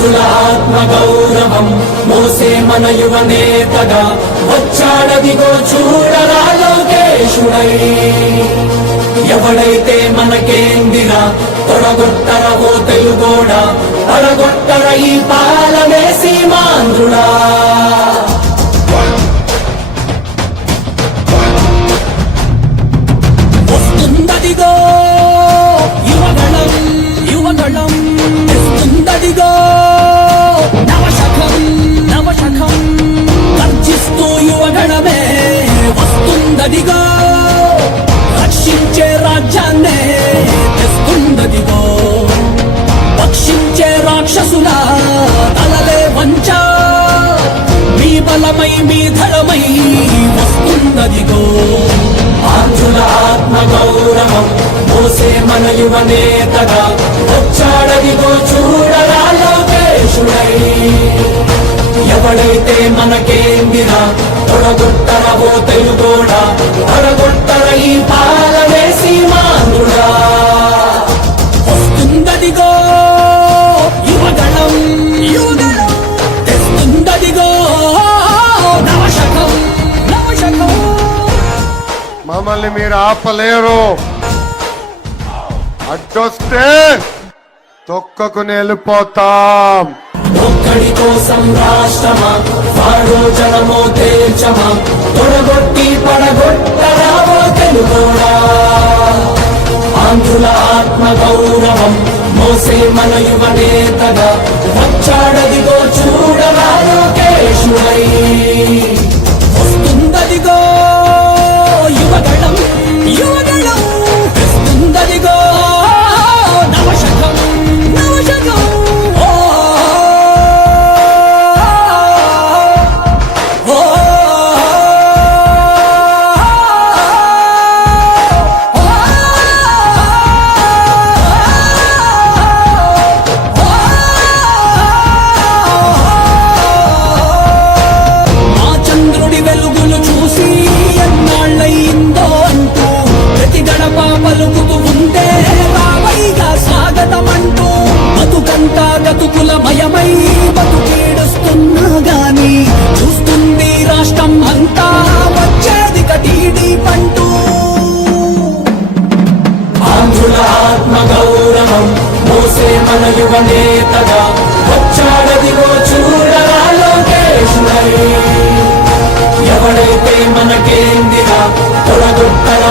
ఆంధ్రుల ఆత్మ గౌరవం. మోసే మన యువ నేతగా వచ్చాడదిగో చూడరా లోకేశుడై. ఎవడైతే మనకేందిరా? తొడగొట్టర ఓ తెలుగోడ? ఈ పాల రాక్షసుల తలలే వంచ. మీ బలమై మీ ధనమై వస్తున్నదిగో ఆంధ్రుల ఆత్మ గౌరవం మోసే మన యువ నేతగా వచ్చాడదిగో చూడరా లోకేశుడై. ఎవడైతే మనకేందిరా తొడగొట్టరవో తెలుగోడా మమ్మల్ని మీరు ఆపలేరు. అడ్డొస్తే తొక్కకుని వెళ్ళిపోతాం. ఒక్కడి కోసం రాష్ట్రమా? వాడో జనమో తేల్చమా? తొడగొట్టి పడగొట్టరావో తెలుగోడా ఆంధ్రుల ఆత్మ గౌరవం మోసే మన యువ నేతగా. వచ్చాడదిగో చూడరా మోసే మన యువ నేతగా వచ్చాడదిగో చూడరా లోకేశ్వరి. ఎవడైతే మనకేందిరా తొడగొట్టర